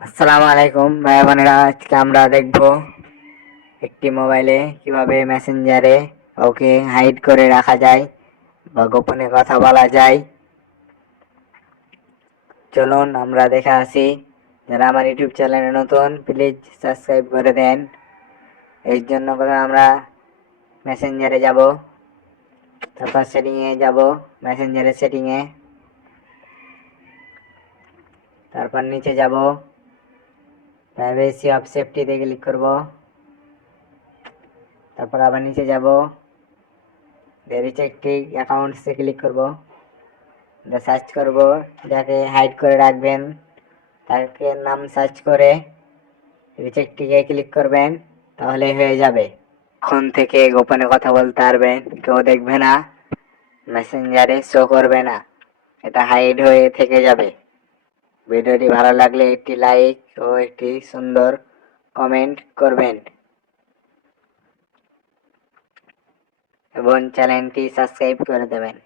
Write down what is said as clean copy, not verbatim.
আসসালামু আলাইকুম ভাই বোনেরা, আজকে আমরা দেখব একটি মোবাইলে কিভাবে মেসেঞ্জারে ওকে হাইড করে রাখা যায় বা গোপনে কথা বলা যায়। চলুন আমরা দেখে আসি। যারা আমার ইউটিউব চ্যানেলে নতুন, প্লিজ সাবস্ক্রাইব করে দেন। এর জন্য করে আমরা মেসেঞ্জারে যাব, তারপর সেটিংয়ে যাব, মেসেঞ্জারের সেটিংয়ে, তারপর নিচে যাব, প্রাইভেসি অফ সেফটিতে ক্লিক করব, তারপর আবার নিচে যাব, রিচেকটিং অ্যাকাউন্টসে ক্লিক করব, সার্চ করব যাকে হাইড করে রাখবেন তাকে নাম সার্চ করে রিচেকটিংয়ে ক্লিক করবেন, তাহলে হয়ে যাবে। ফোন থেকে গোপনে কথা বলতে পারবেন, কেউ দেখবে না, মেসেঞ্জারে শো করবে না, এটা হাইড হয়ে থেকে যাবে। ভিডিওটি ভালো লাগলে একটি লাইক ও একটি সুন্দর কমেন্ট করবেন এবং চ্যানেলটি সাবস্ক্রাইব করে দেবেন।